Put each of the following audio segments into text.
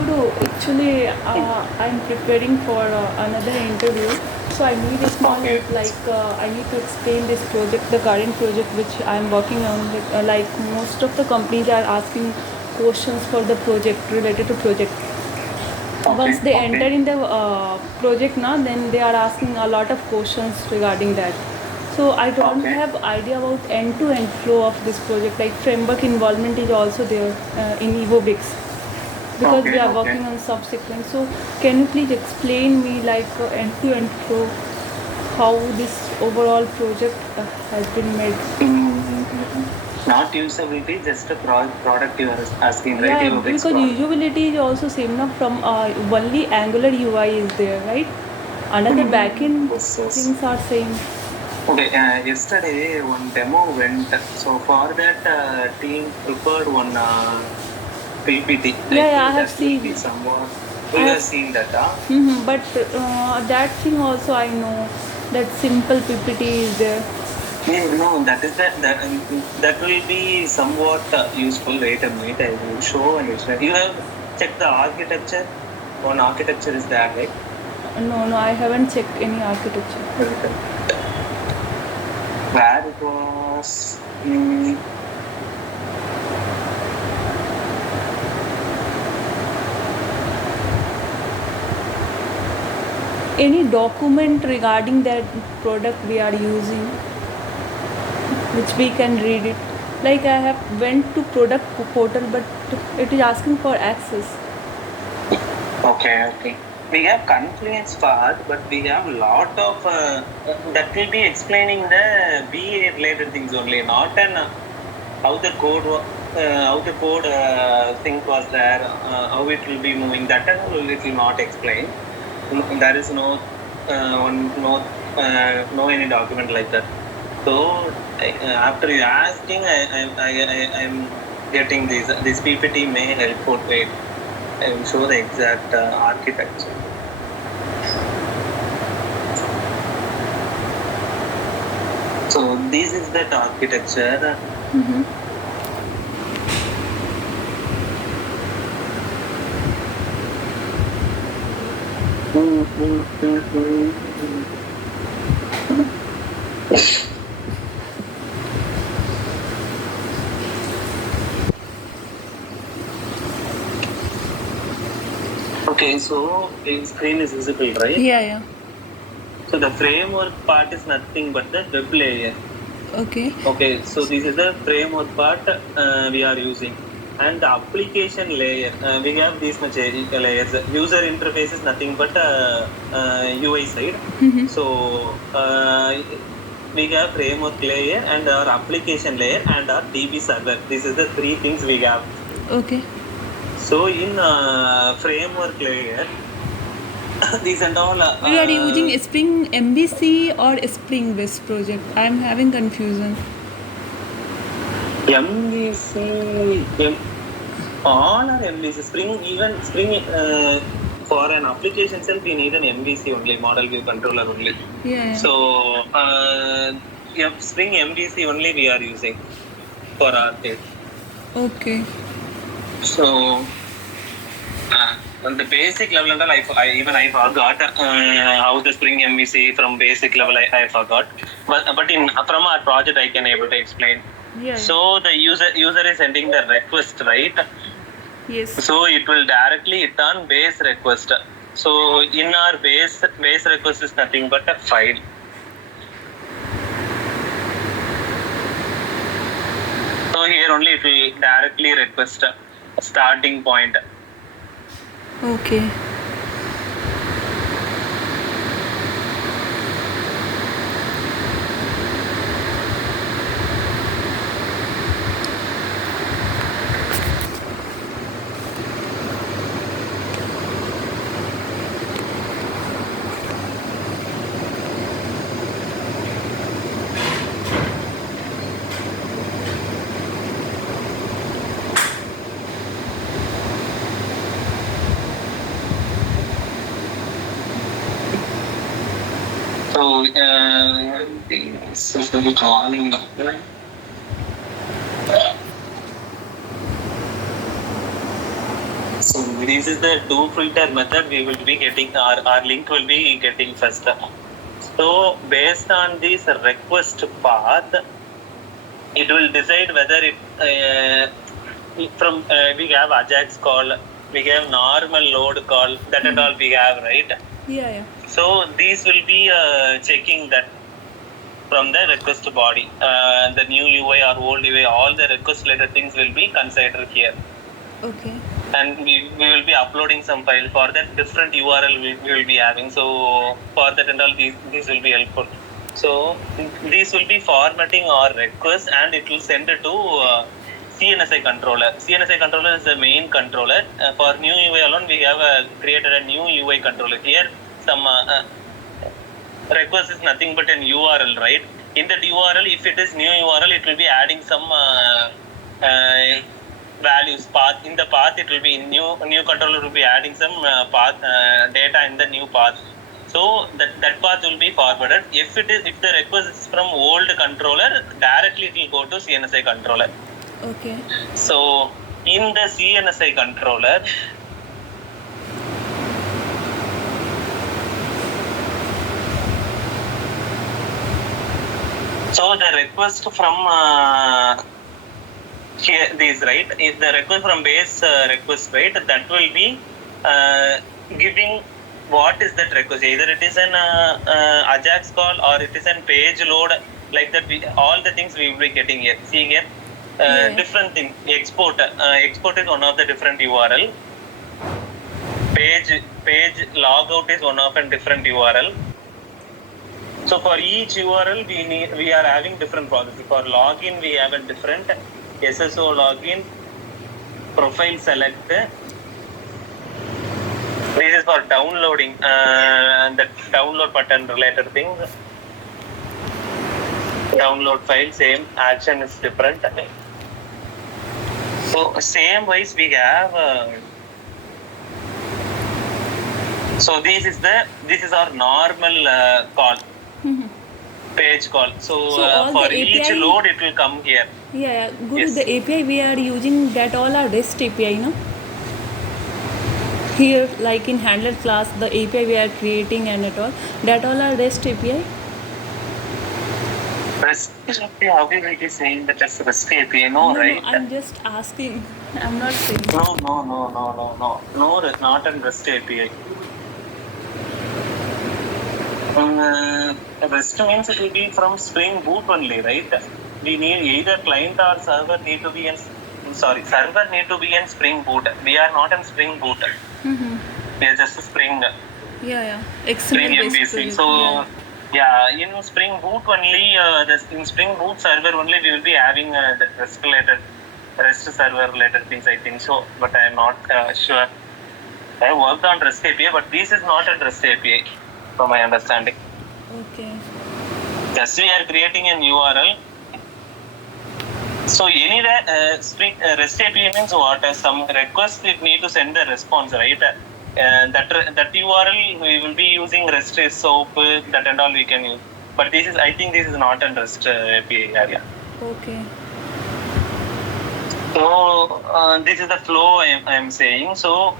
ఇప్పుడు actually I'm preparing for another interview, so I need a small Okay. help. Like I need to explain this project, the current project which I'm working on. Like most of the companies are asking questions for the project related to project. Once they enter in the project now, then they are asking a lot of questions regarding that. So I don't Okay. have idea about end-to-end flow of this project. Like framework involvement is also there in EvoBix, because we are working on subsequent. So can you please explain me like end-to-end flow, how this overall project has been made? Not usability, just a product you are asking, right? Yeah, EvoBix because product. usability is also same now. From only Angular UI is there, right? Another backend Yes, yes. things are same. Okay, yesterday one demo went. So for that, team prepared one PPT. Yeah, I have that will seen. be somewhat. We have seen that, But that thing also I know, that simple PPT is there. No, that is that will be somewhat useful. Wait a minute, I will show and explain. You have checked the architecture. One architecture is there, right? No, I haven't checked any architecture. Where it was. Any document regarding that product we are using, which we can read it? Like I have went to product portal, but it is asking for access. Okay. We have Confluence part, but we have a lot of that will be explaining the BA related things only, not how the code thing was there, how it will be moving. That it will not explain. There is no any document like that. So after you asking, I'm getting this PPT may help for it. I will show the exact architecture. So this is that architecture. Okay, so the screen is visible, right? Yeah. So the framework part is nothing but the web layer. Okay, so this is the framework part we are using. And the application layer, we have these much layers. User interface is nothing but UI side. So we have framework layer and our application layer and our DB server. This is the three things we have. Okay. So in framework layer, these and all. We are using Spring MVC or Spring Based project. I am having confusion. MVC, all are MVC. Spring. For an application itself, we need an MVC only, model view controller only. Yeah. So Spring MVC only we are using for our case. Okay. So on the basic level, and all, I forgot how the Spring MVC from basic level I forgot. But from our project I can able to explain. Yeah. So the user is sending the request, right? Yes. So it will directly return base request. So in our base request is nothing but a file. So here only it will directly request a starting point. Okay. So, this is the calling. So this is the do filter method. We will be getting our link will be getting first. So based on this request path, it will decide whether it we have Ajax call, we have normal load call, that and all we have, right? Yeah. So these will be checking that from the request body. The new UI or old UI, all the request related things will be considered here. Okay. And we will be uploading some file for that different URL we will be having. So for that and all, these will be helpful. So these will be formatting our request and it will send it to CNSI controller. CNSI controller is the main controller. For new UI alone, we have created a new UI controller. Here, some request is nothing but an URL, right? In that URL, if it is new URL, it will be adding some values path. In the path, it will be new controller will be adding some path data in the new path. So that path will be forwarded. If the request is from old controller, directly it will go to CNSI controller. Okay. So in the CNSI controller, so the request from here, these, right? If the request from base request, right, that will be giving what is that request. Either it is an Ajax call or it is an page load, like that. All the things we will be getting here. See here, different thing. Export. Export is one of the different URL. Page logout is one of a different URL. So for each URL, we are having different processes. For login, we have a different SSO login, profile select. This is for downloading and the download button related things. Download file, same action is different. So same wise we have. So this is our normal call. Page call. So for each API, load, it will come here. Yeah. Guru, yes. The API we are using, that all are REST API, no? Here, like in handler class, the API we are creating and at all, that all are REST API. REST API, how will we be saying that that's REST API? No, right? No, I'm just asking. I'm not saying. No, not a REST API. REST means it will be from Spring Boot only, right? We need either client or server need to be in. Server need to be in Spring Boot. We are not in Spring Boot. We are just Spring. Yeah. Spring MVC. So in Spring Boot only, in Spring Boot server only, we will be having the REST server related things, I think so. But I am not sure. I have worked on REST API, but this is not a REST API. From my understanding. Okay. Yes, we are creating an URL. So anyway, REST API means what? Some request it need to send the response, right? That URL we will be using REST SOAP, that and all we can use. But I think this is not a REST API area. Okay. So this is the flow I am saying. So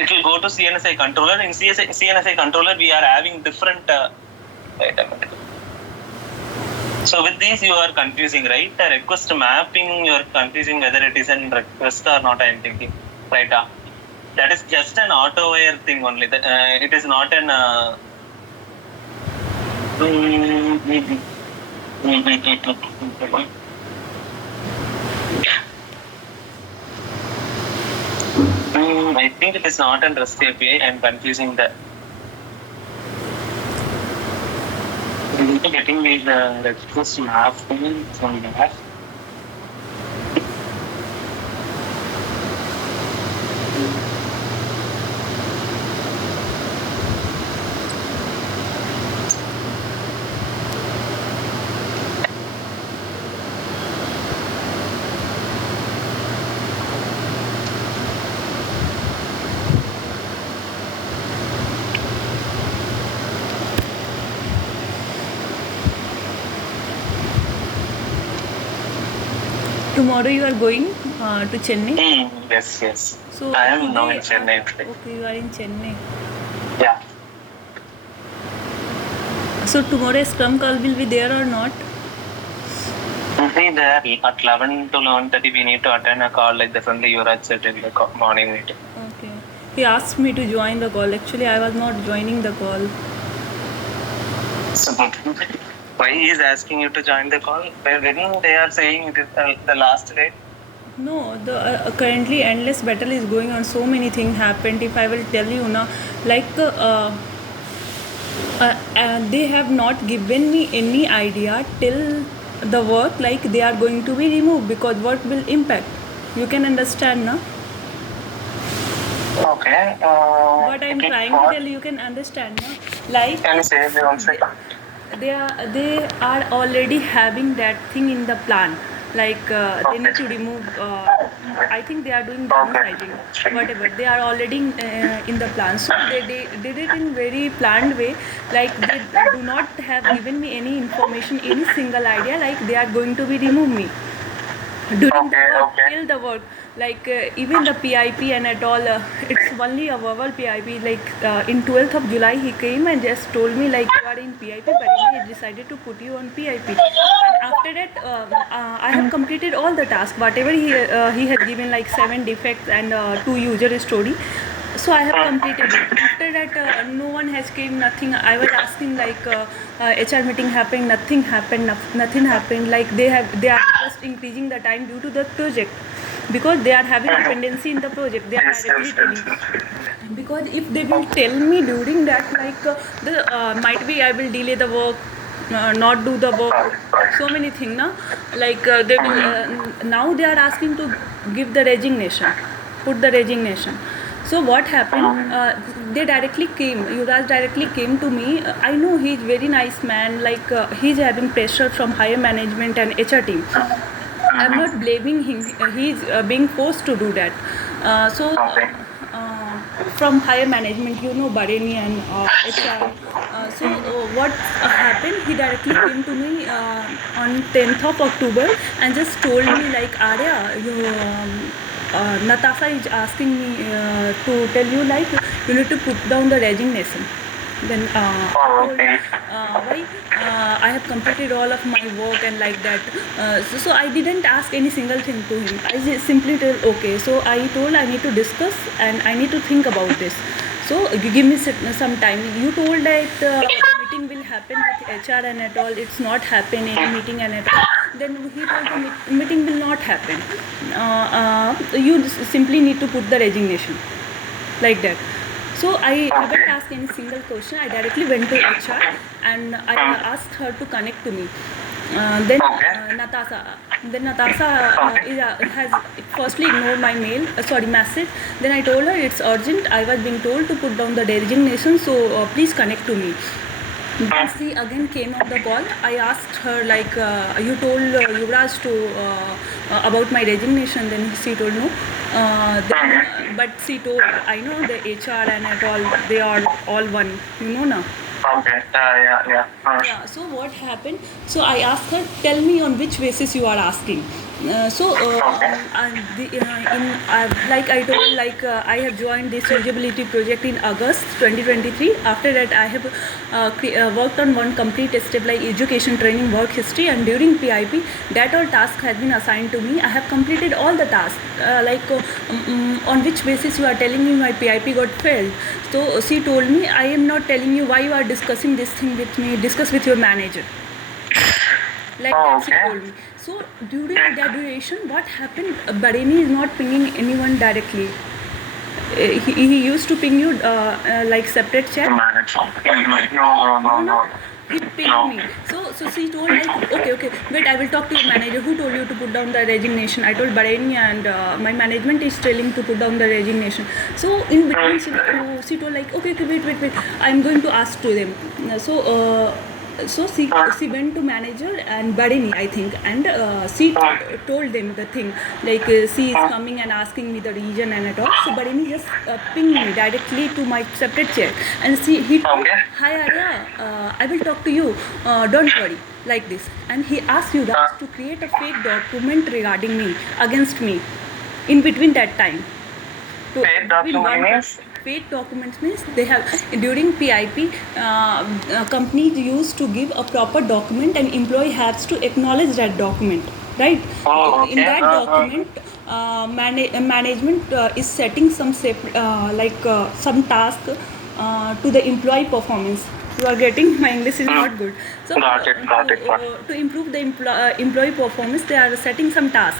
it will go to CNSI controller. In CNSI controller, we are having different. Wait a minute. So with this, you are confusing, right? The request mapping, you are confusing whether it is a request or not. I am thinking, right? That is just an auto-wire thing only. It is not an. I think it is not a REST API. I am confusing that. I'm getting these request mapping from that. Tomorrow you are going to Chennai? Yes. So I am now in today, Chennai. okay, you are in Chennai. Yeah. So tomorrow Scrum call will be there or not? See there at 11 to 11:30 we need to attend a call like the friendly Yuvraj said in the morning meeting. Okay. He asked me to join the call. Actually, I was not joining the call. So, why he is asking you to join the call? When they are saying it is the last date? No, the currently endless battle is going on. So many things happened. If I will tell you now, like they have not given me any idea till the work like they are going to be removed because work will impact. You can understand, no? Okay. What I'm trying to tell you can understand, no? Like Can you say it one second? they are already having that thing in the plan. Like they need to remove. I think they are doing downsizing. Whatever they are already in the plan. So they did it in very planned way. Like they do not have given me any information, any single idea. Like they are going to be remove me during the work till the work. Like even the PIP and at all, it's only a verbal PIP. Like in 12th of July he came and just told me like you are in PIP, but he decided to put you on PIP. And after that I have completed all the tasks whatever he had given, like 7 defects and 2 user story. So I have completed it. After that no one has came, nothing. I was asking like HR meeting happened, nothing happened, nothing happened. Like they are just increasing the time due to the project because they are having dependency in the project. They are directly telling, because if they will tell me during that, like might be I will delay the work, not do the work, so many things, na? Like they will now they are asking to give the resignation, put the resignation. So what happened, they directly came, Yuvraj directly came to me. I know he's very nice man, like he's having pressure from higher management and HR team. I'm not blaming him, he's being forced to do that. From higher management, you know, Bareni and HR. What happened, he directly came to me on 10th of October and just told me like, Arya, Natasha is asking me to tell you like you need to put down the resignation. Then why I have completed all of my work and like that. So I didn't ask any single thing to him. I just simply told okay. So I told I need to discuss and I need to think about this. So you give me some time. You told that meeting will happen with HR and at all. It's not happen any meeting and at all. Then he told the meeting will not happen. You simply need to put the resignation like that. So I haven't asked any single question. I directly went to HR and I asked her to connect to me. Then Natasha has firstly ignored my message. Then I told her it's urgent. I was being told to put down the resignation, so please connect to me. Then she again came on the call. I asked her like, you told Yuvraj to about my resignation. Then she told no. But she told, I know the HR and at all, they are all one. You know now. Okay. Yeah. Yeah. So what happened? So I asked her, tell me on which basis you are asking. Like I told, like I have joined this usability project in August 2023. After that, I have worked on one complete step like education training work history, and during PIP, that all task has been assigned to me. I have completed all the tasks. On which basis you are telling me my PIP got failed? So she told me, I am not telling you why you are discussing this thing with me. Discuss with your manager. Like that she told me. So during that duration, what happened? Bareni is not pinging anyone directly. He used to ping you like separate chat. No. He pinged me. So she told like, okay, wait, I will talk to your manager. Who told you to put down the resignation? I told Bareni and my management is telling to put down the resignation. So in between she told like, okay, wait, I'm going to ask to them. So she went to manager and Bareni, I think, and she told them the thing like she is coming and asking me the reason and at all. So Bareni just pinged me directly to my separate chat and he told, hi Arya, I will talk to you, don't worry, like this. And he asked you guys to create a fake document regarding me, against me. in between that time. So Fake document means? Fake documents means they have during PIP companies used to give a proper document and employee has to acknowledge that document, right? Oh, okay. In that document management is setting some some task to the employee performance. You are getting, my English is not good. So Got it. to improve the employee performance, they are setting some task.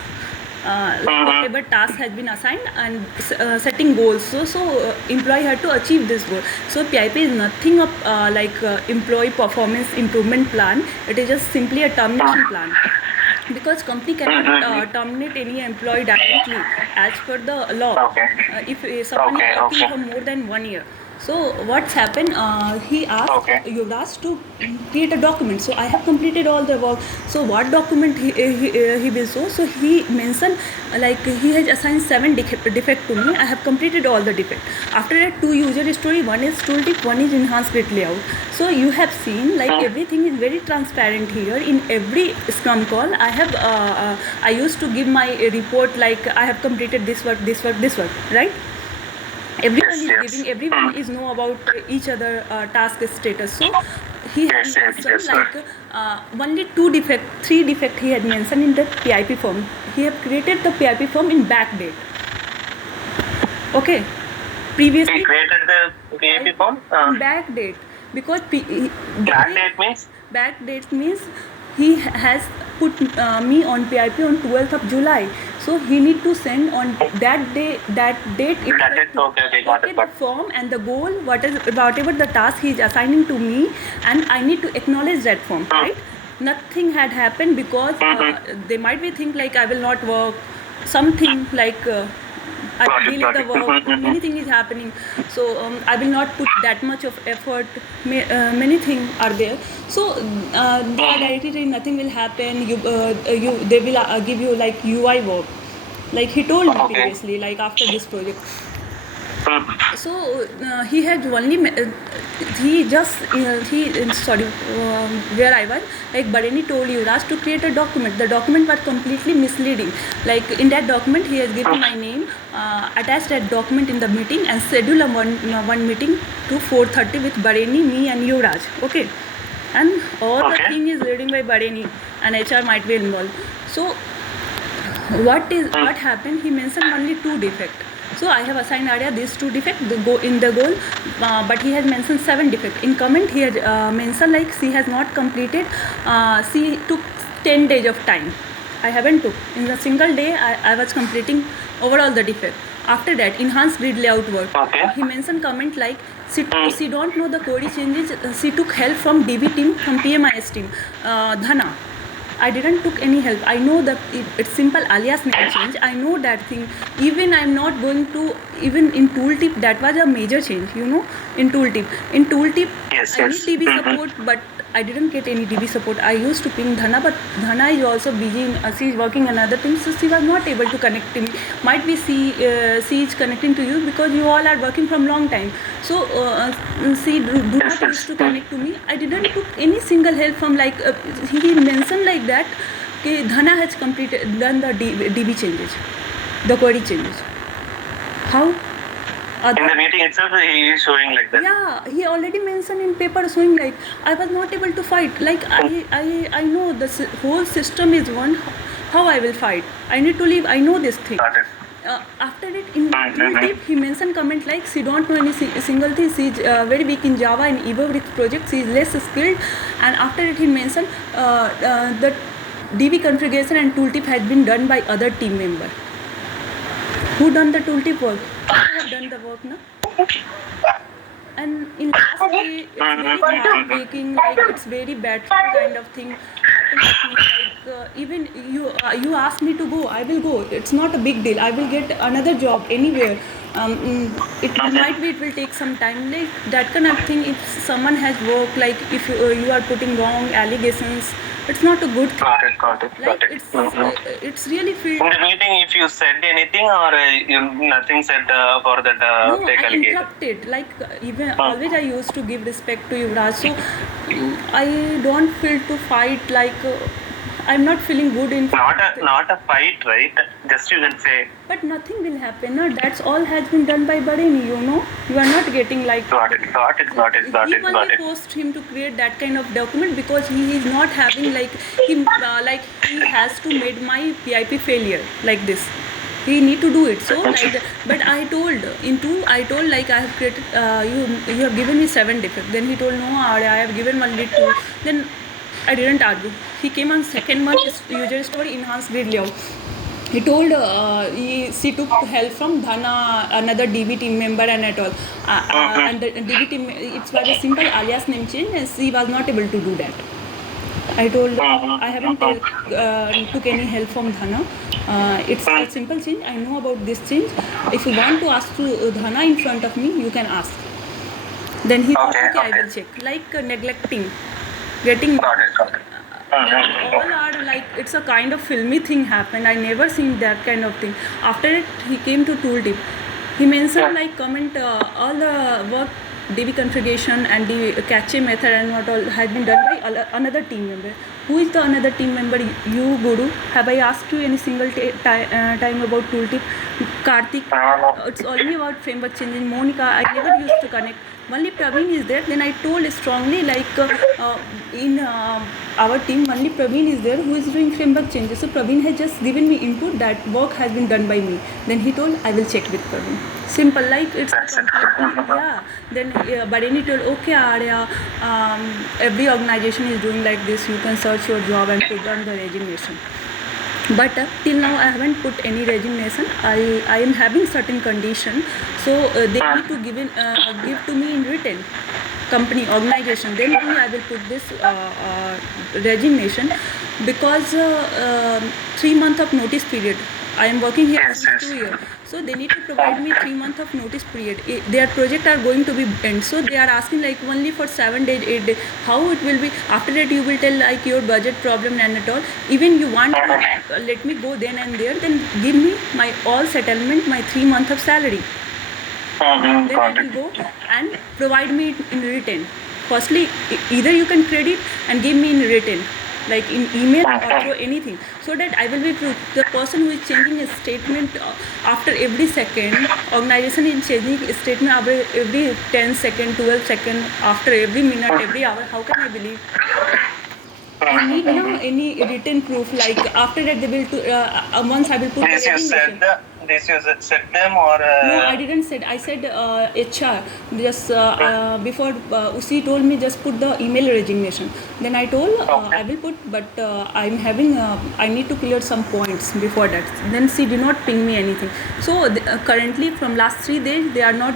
Whatever task has been assigned and setting goals. So employee had to achieve this goal. So PIP is nothing of employee performance improvement plan. It is just simply a termination plan. Because company cannot terminate any employee directly as per the law. If someone is working for more than 1 year. So what's happened? He asked Yuvraj to create a document. So I have completed all the work. So what document he will show? So he mentioned he has assigned 7 defect to me. I have completed all the defect. After that, 2 user story. One is tooltip. One is enhanced grid layout. So you have seen everything is very transparent here. In every Scrum call, I used to give my report I have completed this work, right? Everyone is know about each other task status. So he has mentioned only 3 defect he had mentioned in the PIP form. He have created the PIP form in backdate. Okay. Previously he created the PIP form? Backdate. Because backdate means he has put me on PIP on 12th of July. So he need to send on that day, that date. Got it. The form and the goal, whatever the task he is assigning to me, and I need to acknowledge that form, right? Nothing had happened because they might be think I will not work, something I will delay the work. Many things is happening, so I will not put that much of effort. Many things are there. So they are directly saying nothing will happen. They will give you UI work, he told me previously, after this project. So he had only where I was, Badeni told Yuvraj to create a document. The document was completely misleading. In that document he has given my name, attached that document in the meeting and schedule a one meeting to 4:30 with Badeni, me and Yuvraj. Okay, and all the thing is reading by Badeni and HR might be involved. So what happened? He mentioned only 2 defects. So I have assigned Arya these 2 defects in the goal, but he has mentioned 7 defects. In comment he has mentioned she has not completed. She took 10 days of time. I haven't took. In a single day I was completing overall the defect. After that, enhanced grid layout work. He mentioned comment she don't know the query changes. She took help from DB team, from PMIS team, Dhana. I didn't took any help. I know that it's simple alias name change. I know that thing. Even I'm not going to, even in tooltip, that was a major change, in tooltip. In tooltip, I need DB support, but I didn't get any DB support. I used to ping Dhana, but Dhana is also busy. She is working another thing, so she was not able to connect to me. Might be she is connecting to you because you all are working from long time. So she do not used to connect to me. I didn't took any single help from he mentioned that Dhana has done the DB changes, the query changes. How? In the meeting itself, he is showing like that. Yeah, he already mentioned in paper showing I was not able to fight. I know the whole system is one. How I will fight? I need to leave. I know this thing. After it, in tooltip, he mentioned comment she don't know any single thing. She is very weak in Java and EvoBricks project. She is less skilled. And after it, he mentioned the DB configuration and tooltip has been done by other team member. Who done the tooltip work? I have done the work, no? And in last day, it's very heartbreaking, it's very bad kind of thing happens with me. Even you ask me to go, I will go. It's not a big deal. I will get another job anywhere. It will take some time, that kind of thing. If someone has work, if you are putting wrong allegations, it's not a good thing. Got it. It's really feel. In the meeting, if you said anything or nothing said for that no, fake I allegation? interrupted. Even always I used to give respect to Yuvraj. So I don't feel to fight I'm not feeling good in. Not a fight, right? Just you can say. But nothing will happen. No? That's all has been done by Badeni, you know. You are not getting like... Got it. He only forced him to create that kind of document because he is not having like... he has to make my PIP failure like this. He need to do it. So like, but I told like I have created, you have given me 7 defects. Then he told no, I have given only 2. Then I didn't argue. He came on second month, user story, enhanced grid layout. He told she took help from Dhana, another DB team member and at all. And the DB team, it was a simple alias name change and she was not able to do that. I told I haven't took any help from Dhana. It's a simple change. I know about this change. If you want to ask to Dhana in front of me, you can ask. Then he thought, okay, I will check. Like neglecting, getting... Got it. All are like, it's a kind of filmy thing happened. I never seen that kind of thing. After it, he came to tooltip. He mentioned like comment all the work DB configuration and the cache method and what all had been done by another team member. Who is the another team member? You, Guru. Have I asked you any single time about tooltip? Karthik. It's only about framework changing. Monica, I never used to connect. Only Praveen is there. Then I told strongly like in our team only Praveen is there who is doing framework changes. So Praveen has just given me input that work has been done by me. Then he told I will check with Praveen. Simple, like it's yeah. Then Badeni told okay Arya, every organization is doing like this. You can search your job and put on the resignation. But till now I haven't put any resignation. I am having certain condition, so they need to give to me in written, company, organization. Then only I will put this resignation, because 3 months of notice period. I am working here since 2 years. So they need to provide me 3 months of notice period. Their project are going to be end. So they are asking like only for 7 days, 8 days. How it will be? After that you will tell like your budget problem and at all. Even you want to let me go then and there, then give me my all settlement, my 3 months of salary. Then I will go and provide me in written. Firstly, either you can credit and give me in written, like in email or through anything, so that I will be true. The person who is changing a statement after every second, organization is changing a statement after every 10 second, 12 second, after every minute, every hour. How can I believe? I need any written proof. Like after that, they will once I will put. This you said them or? No, I didn't said. I said HR. Just before Usi told me just put the email resignation. Then I told I will put, but I'm having I need to clear some points before that. Then she did not ping me anything. So currently from last 3 days they are not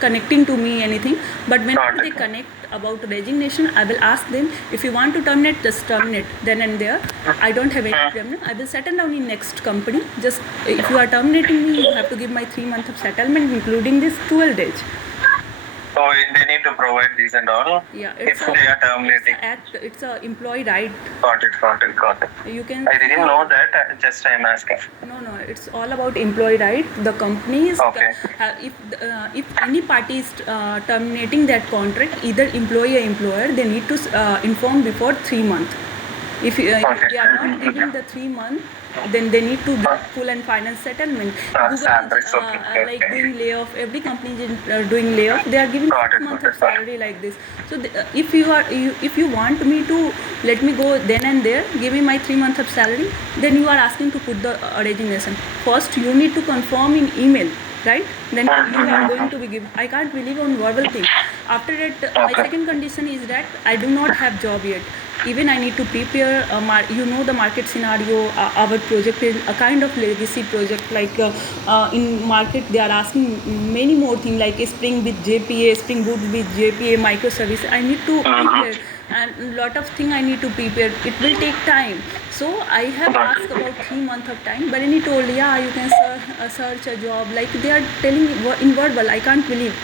connecting to me anything. But whenever they connect about resignation, I will ask them, if you want to terminate, just terminate then and there. I don't have any problem. I will settle down in next company. Just if you are terminating me, you have to give my 3 months of settlement, including this 12 days. Oh, they need to provide these and all. Yeah, if they are terminating. It's a employee right. Got it. You can. I didn't know that. Just I'm asking. No. It's all about employee right. The companies. Okay. If any party is terminating that contract, either employee or employer, they need to inform before 3 months. If they are not giving the 3 months, then they need to give full and final settlement. Google is like doing layoff. Every company is doing layoff. They are giving 6 months of salary like this. So if you want me to let me go then and there, give me my 3 months of salary, then you are asking to put the resignation. First, you need to confirm in email, right? Then you are going to be given. I can't believe on verbal thing. After that, my second condition is that I do not have job yet. Even I need to prepare, the market scenario. Our project is a kind of legacy project. Like in market, they are asking many more things like Spring with JPA, Spring Boot with JPA, microservice. I need to prepare, and lot of things I need to prepare. It will take time. So I have asked about 3 months of time, but then he told, yeah, you can search a job. Like they are telling in verbal. I can't believe.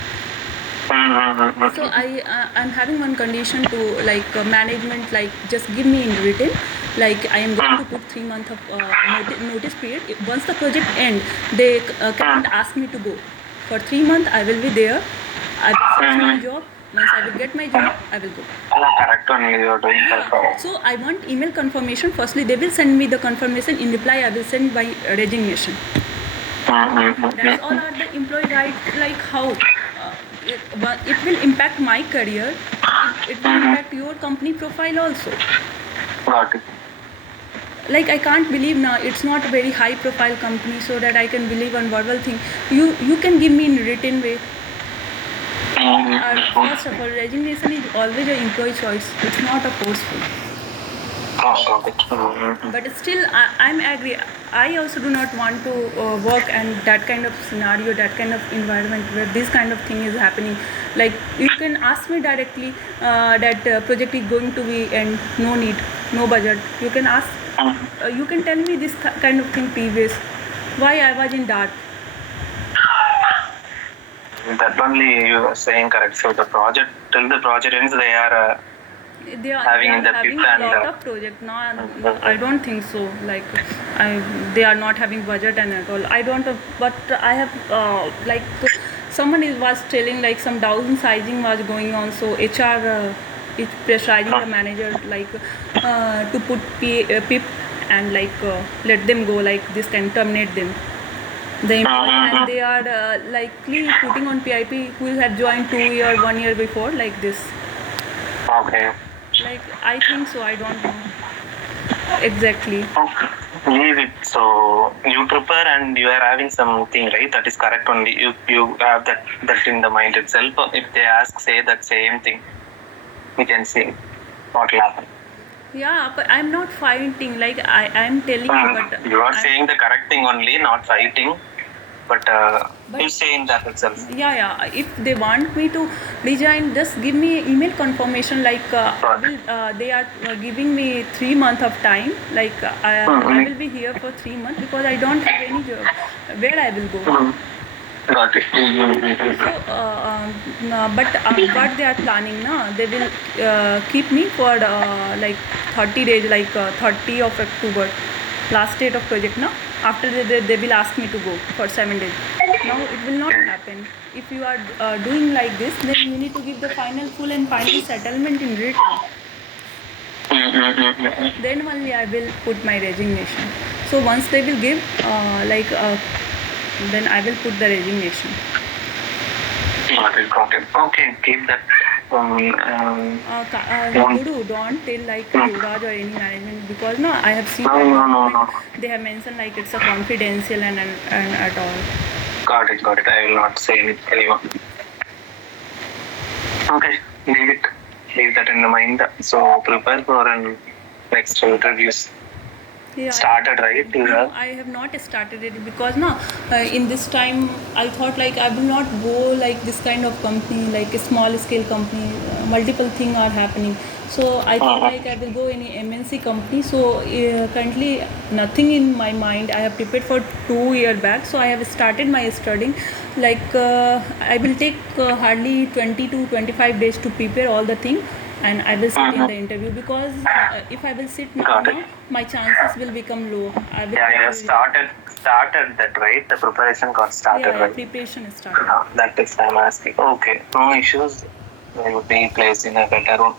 So I'm having one condition to like management, like just give me in written, like I am going to put 3 months of notice period. Once the project ends, they can't ask me to go. For 3 months I will be there. I will search my job. Once I will get my job, I will go. Correct only, you are doing correct. So I want email confirmation. Firstly, they will send me the confirmation. In reply, I will send my resignation. That's all are the employee rights. Like how it will impact my career. It will impact your company profile also. Got it. Like I can't believe now it's not a very high profile company, so that I can believe on verbal thing. You can give me in written way. First of all, resignation is always an employee choice. It's not a forceful. But still, I'm agree. I also do not want to work and that kind of scenario, that kind of environment where this kind of thing is happening. Like you can ask me directly that project is going to be and no need, no budget. You can ask. You can tell me this kind of thing previous. Why I was in that. That only you are saying correct. So the project, till the project ends, they are having a lot of project. No, I don't think so. Like they are not having budget and at all. I don't. But I have like someone was telling like some downsizing was going on. So HR is pressurizing the manager like to put PIP and like let them go like this, can terminate them. The employee, and they are likely putting on PIP who have joined 2 years, 1 year before, like this. Okay. Like I think so. I don't know exactly. Okay. Leave it. So you prepare and you are having something, right? That is correct only. You have that in the mind itself. If they ask, say that same thing. We can see what will happen. Yeah, but I'm not fighting. Like I'm telling you, but you are saying the correct thing only, not fighting. But you saying that itself. Yeah. If they want me to resign, just give me email confirmation. Like they are giving me 3 months of time. Like I will be here for 3 months because I don't have any job. Where I will go? Got it. So, but what they are planning now, they will keep me for like 30 days, like 30 of October, last date of project now. After they will ask me to go for 7 days. Now it will not happen. If you are doing like this, then you need to give the full and final settlement in written. Then only I will put my resignation. So once they will give then I will put the resignation. Got it. Okay, keep that. Guru, don't tell like Yuvraj or any management, because no, I have seen No. They have mentioned like it's a confidential and at all. Got it. I will not say it anyone. Okay, leave that in the mind. So prepare for next interviews. Yeah, started, right? No, I have not started it because in this time I thought like I will not go like this kind of company, like a small scale company. Multiple things are happening. So I thought like I will go in a MNC company. So currently nothing in my mind. I have prepared for 2 years back. So I have started my studying. Like I will take hardly 20 to 25 days to prepare all the things. And I will sit in the interview because if I will sit now, my chances will become low. You started that, right? The preparation got started, right? Preparation is started. That is I'm asking. Okay, no issues. We will be placed in a better room.